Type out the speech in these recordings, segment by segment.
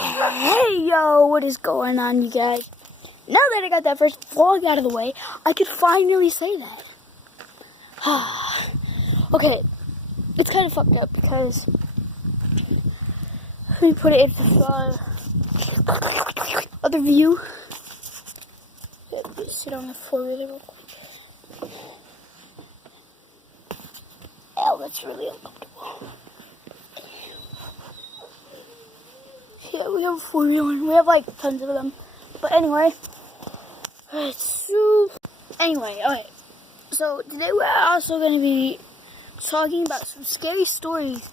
Hey yo, what is going on, you guys? Now that I got that first vlog out of the way, I could finally say that. Okay, it's kind of fucked up because let me put it in the other view. Just sit on the four-wheeler real quick. Oh, that's really uncomfortable. Yeah, we have a four-wheeler. We have like tons of them. But anyway, okay. So today we're also going to be talking about some scary stories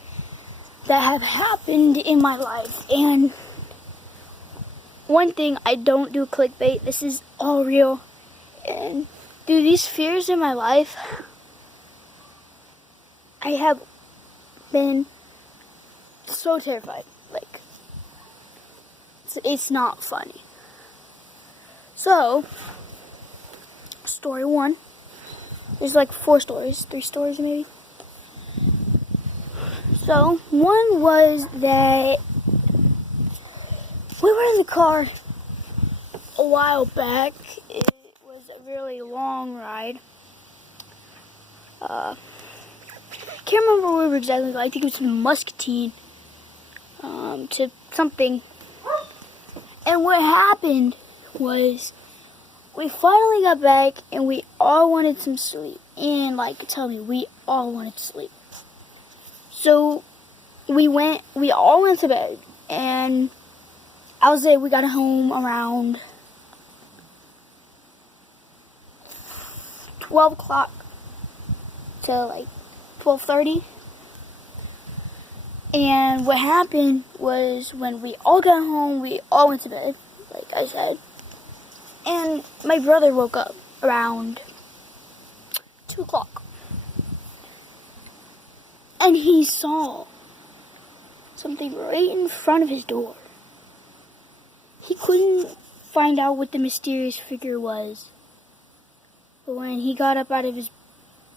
that have happened in my life. And one thing, I don't do clickbait. This is all real. And through these fears in my life, I have been so terrified. Like, it's not funny. So, story one. There's like three stories maybe. So, one was that we were in the car a while back. It was a really long ride. Can't remember where we were exactly going. I think it was from Muscatine to something. And what happened was we finally got back and we all wanted some sleep. And we all wanted to sleep. So we all went to bed. And I would say we got home around 12 o'clock to like 12:30. And what happened was when we all got home, we all went to bed, like I said. And my brother woke up around 2 o'clock. And he saw something right in front of his door. He couldn't find out what the mysterious figure was. But when he got up out of his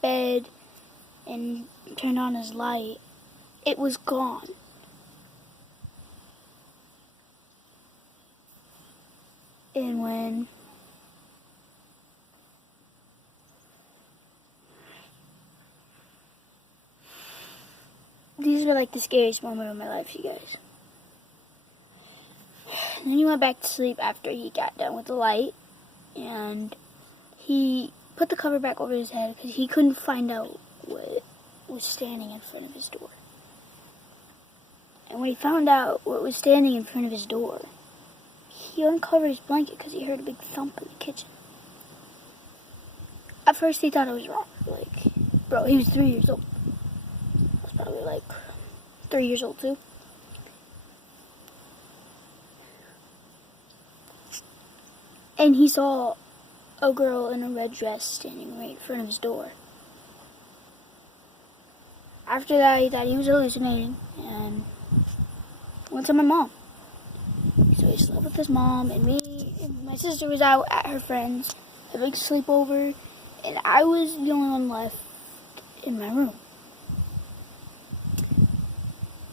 bed and turned on his light, it was gone. And when these are like the scariest moment of my life, you guys. And then he went back to sleep after he got done with the light, and he put the cover back over his head because he couldn't find out what was standing in front of his door. And when he found out what was standing in front of his door, he uncovered his blanket because he heard a big thump in the kitchen. At first he thought it was wrong. Bro, he was 3 years old. I was probably like 3 years old too. And he saw a girl in a red dress standing right in front of his door. After that, he thought he was hallucinating and went to my mom. So he slept with his mom and me, and my sister was out at her friend's, a big sleepover, and I was the only one left in my room.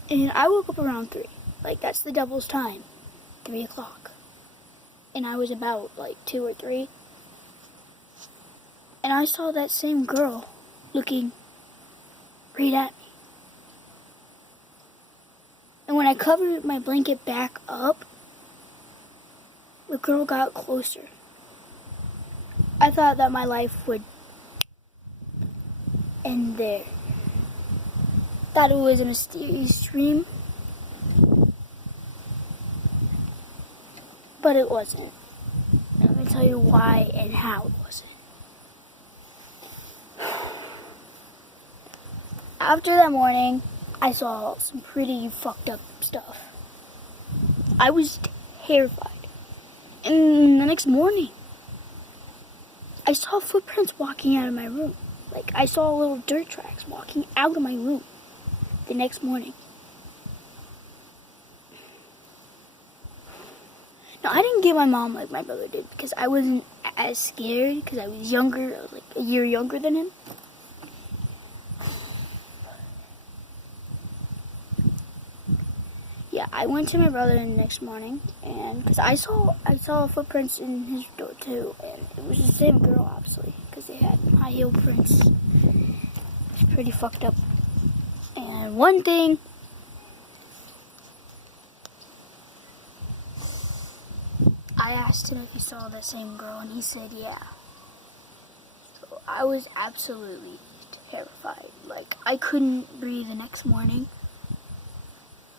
And I woke up around 3. Like, that's the devil's time, 3 o'clock. And I was about 2 or 3. And I saw that same girl looking right at me. And when I covered my blanket back up, the girl got closer. I thought that my life would end there. Thought it was a mysterious dream. But it wasn't. Let me tell you why and how it wasn't. After that morning, I saw some pretty fucked up stuff. I was terrified. And the next morning, I saw footprints walking out of my room. I saw little dirt tracks walking out of my room the next morning. Now, I didn't get my mom like my brother did because I wasn't as scared because I was younger. I was a year younger than him. I went to my brother the next morning, and because I saw footprints in his door too, and it was the same girl, obviously, because they had high heel prints. It's pretty fucked up. And one thing, I asked him if he saw that same girl, and he said yeah. So I was absolutely terrified. Like, I couldn't breathe the next morning.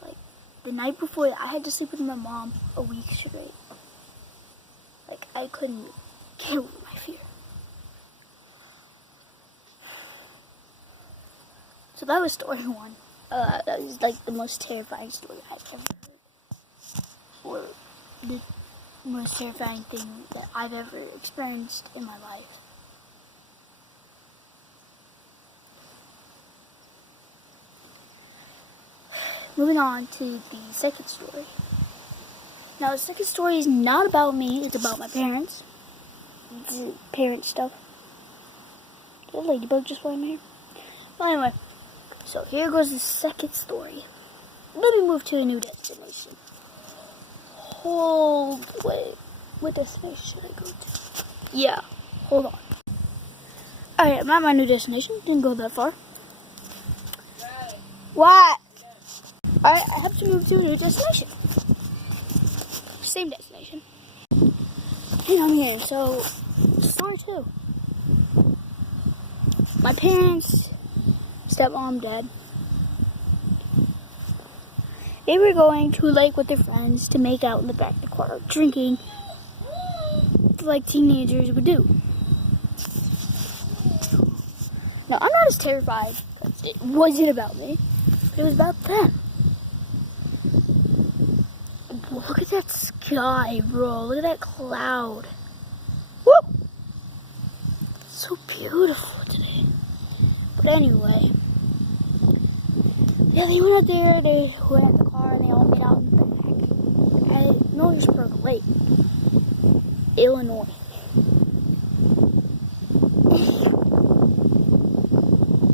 Like, the night before, I had to sleep with my mom a week straight. Like, I couldn't get over my fear. So that was story one. That was like the most terrifying story I've ever heard. Or the most terrifying thing that I've ever experienced in my life. Moving on to the second story. Now, the second story is not about me, it's about my parents. It's parent stuff. Did a ladybug just fly in here? Well, anyway, so here goes the second story. Let me move to a new destination. Wait, what destination should I go to? Yeah, hold on. Alright, I'm at my new destination. Didn't go that far. What? Alright, I have to move to a new destination. Same destination. And I'm here. So, story two. My parents, stepmom, dad, they were going to a lake with their friends to make out in the back of the car, drinking like teenagers would do. Now, I'm not as terrified because it wasn't about me, but it was about them. Look at that sky, bro. Look at that cloud. Woo! It's so beautiful today. But anyway, yeah, they went out there, they went in the car, and they all made out in the back at Millersburg Lake, Illinois.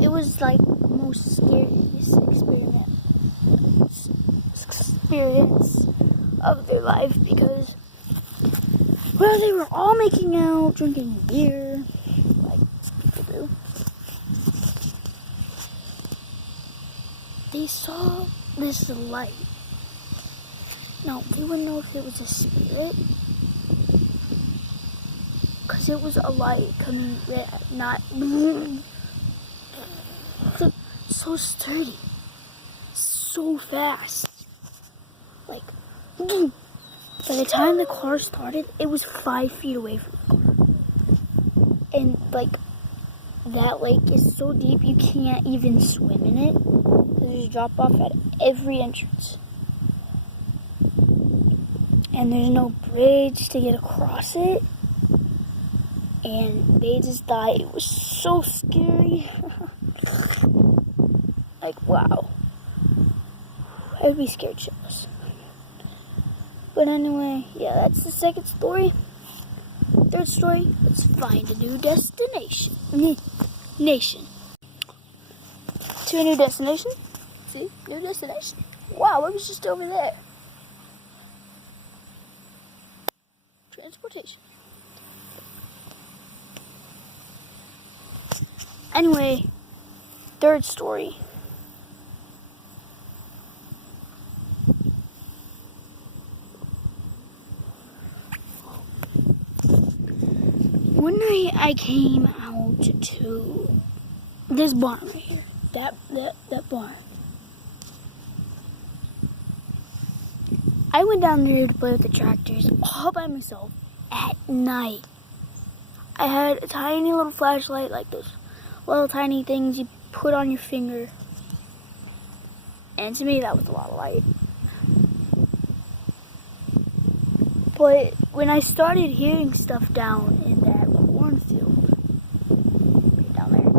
It was like the most scariest experience of their life because, well, they were all making out, drinking beer, like people do. They saw this light. Now, they wouldn't know if it was a spirit, because it was a light coming red, not so sturdy, so fast. Like, by the time the car started, it was 5 feet away from the car. And, like, that lake is so deep you can't even swim in it. There's a drop off at every entrance. And there's no bridge to get across it. And they just thought it was so scary. Like, wow. I'd be scared shitless. But anyway, yeah, that's the second story. Third story, let's find a new destination. Nation. To a new destination. See? New destination. Wow, it was just over there. Transportation. Anyway, third story. One night I came out to this barn right here. That barn. I went down there to play with the tractors all by myself at night. I had a tiny little flashlight, like those little tiny things you put on your finger. And to me, that was a lot of light. But when I started hearing stuff down in that cornfield, right down there,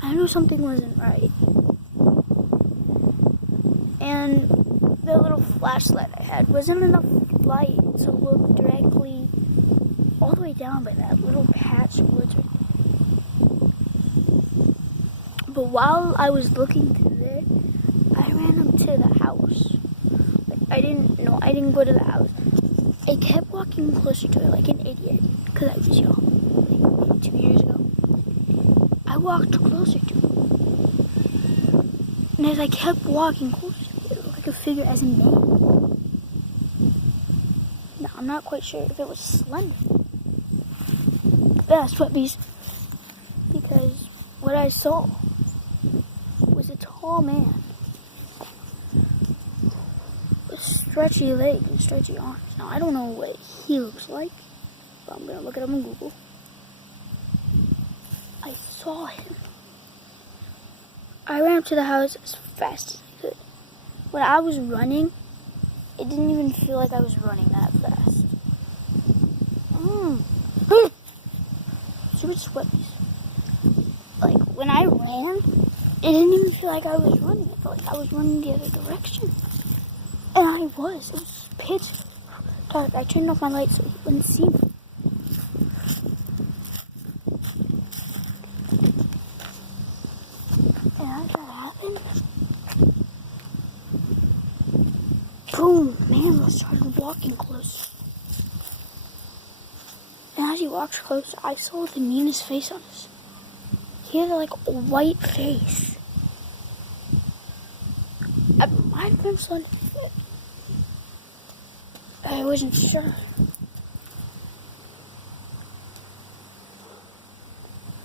I knew something wasn't right. And the little flashlight I had wasn't enough light to look directly all the way down by that little patch of woods right there. But while I was looking through there, I ran up to the house. I didn't go to the house. I kept walking closer to it like an idiot because I was young, like 2 years ago. I walked closer to it. And as I kept walking closer to it, it looked like a figure as in man. Now, I'm not quite sure if it was slender. That's what these, because what I saw was a tall man with stretchy legs and stretchy arms. Now, I don't know what he looks like, but I'm going to look it up on Google. I saw him. I ran up to the house as fast as I could. When I was running, it didn't even feel like I was running that fast. Stupid sweaties. Like, when I ran, it didn't even feel like I was running. It felt like I was running the other direction. And I was. It was pitch dark. I turned off my lights so you wouldn't see me. And as that happened, boom, man started walking closer. And as he walked closer, I saw the meanest face on us. He had like a white face. It might have been Slender. I wasn't sure.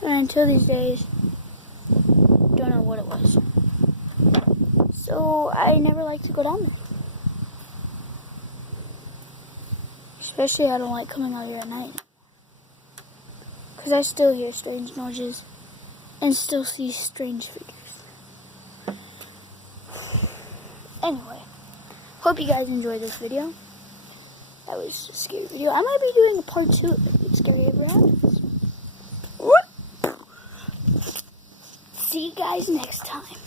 And until these days, don't know what it was. So I never like to go down there. Especially I don't like coming out here at night. Because I still hear strange noises and still see strange figures. Anyway, hope you guys enjoyed this video. That was a scary video. I might be doing a part 2 if it's scary ever happens. See you guys next time.